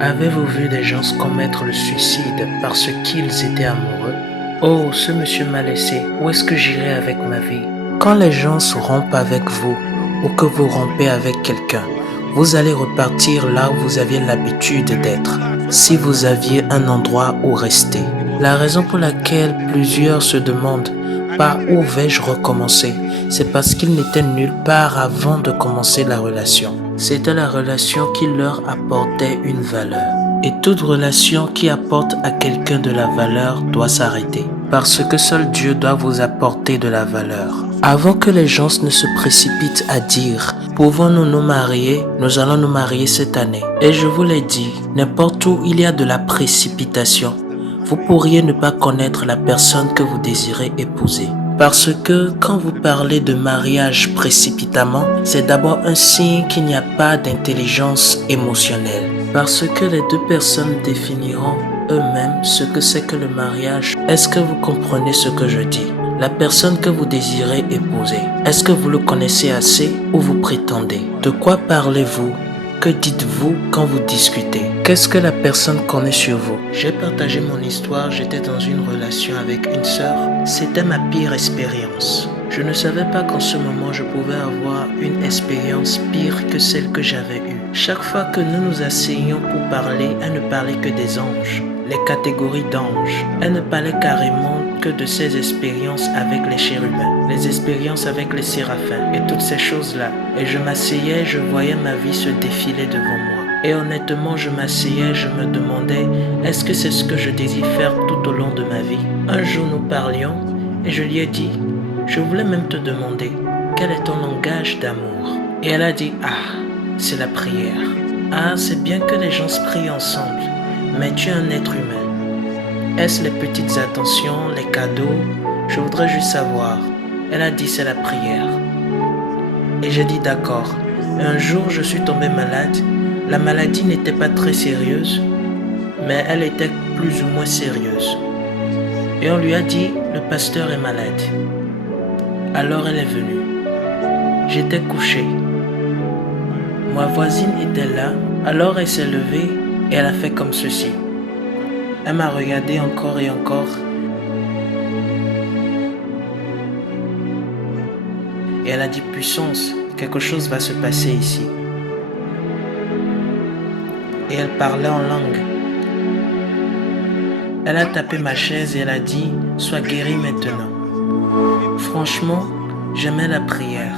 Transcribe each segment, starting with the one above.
Avez-vous vu des gens commettre le suicide parce qu'ils étaient amoureux? Oh, ce monsieur m'a laissé, où est-ce que j'irai avec ma vie? Quand les gens se rompent avec vous ou que vous rompez avec quelqu'un, vous allez repartir là où vous aviez l'habitude d'être, si vous aviez un endroit où rester. La raison pour laquelle plusieurs se demandent par où vais-je recommencer, c'est parce qu'ils n'étaient nulle part avant de commencer la relation. C'était la relation qui leur apportait une valeur. Et toute relation qui apporte à quelqu'un de la valeur doit s'arrêter. Parce que seul Dieu doit vous apporter de la valeur. Avant que les gens ne se précipitent à dire « Pouvons-nous nous marier? Nous allons nous marier cette année. » Et je vous l'ai dit, n'importe où il y a de la précipitation, vous pourriez ne pas connaître la personne que vous désirez épouser. Parce que quand vous parlez de mariage précipitamment, c'est d'abord un signe qu'il n'y a pas d'intelligence émotionnelle. Parce que les deux personnes définiront eux-mêmes ce que c'est que le mariage. Est-ce que vous comprenez ce que je dis? La personne que vous désirez épouser, est-ce que vous le connaissez assez ou vous prétendez? De quoi parlez-vous? Que dites-vous quand vous discutez? Qu'est-ce que la personne connaît sur vous? J'ai partagé mon histoire, j'étais dans une relation avec une sœur. C'était ma pire expérience. Je ne savais pas qu'en ce moment je pouvais avoir une expérience pire que celle que j'avais eue. Chaque fois que nous nous asseyions pour parler, elle ne parlait que des anges, les catégories d'anges. Elle ne parlait carrément que de ses expériences avec les chérubins, les expériences avec les séraphins et toutes ces choses-là. Et je m'asseyais, je voyais ma vie se défiler devant moi. Et honnêtement, je m'asseyais, je me demandais, est-ce que c'est ce que je désire faire tout au long de ma vie? Un jour, nous parlions et je lui ai dit, je voulais même te demander, quel est ton langage d'amour? Et elle a dit, ah, c'est la prière. Ah, c'est bien que les gens se prient ensemble, mais tu es un être humain. Est-ce les petites attentions, les cadeaux? Je voudrais juste savoir. Elle a dit, c'est la prière. Et j'ai dit, d'accord. Un jour, je suis tombé malade. La maladie n'était pas très sérieuse, mais elle était plus ou moins sérieuse. Et on lui a dit, le pasteur est malade. Alors elle est venue. J'étais couché. Ma voisine était là, alors elle s'est levée et elle a fait comme ceci. Elle m'a regardé encore et encore. Et elle a dit, puissance, quelque chose va se passer ici. Et elle parlait en langue. Elle a tapé ma chaise et elle a dit, sois guéri maintenant. Franchement, j'aimais la prière,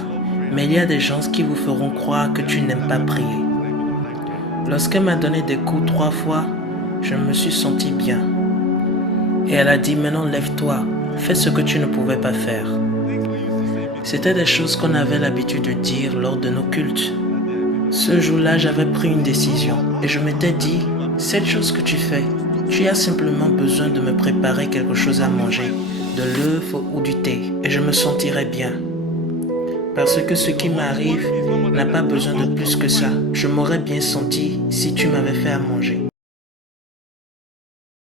mais il y a des gens qui vous feront croire que tu n'aimes pas prier. Lorsqu'elle m'a donné des coups 3 fois, je me suis senti bien. Et elle a dit, maintenant lève-toi, fais ce que tu ne pouvais pas faire. C'était des choses qu'on avait l'habitude de dire lors de nos cultes. Ce jour-là, j'avais pris une décision et je m'étais dit, cette chose que tu fais, tu as simplement besoin de me préparer quelque chose à manger, de l'œuf ou du thé, et je me sentirai bien. Parce que ce qui m'arrive n'a pas besoin de plus que ça. Je m'aurais bien senti si tu m'avais fait à manger.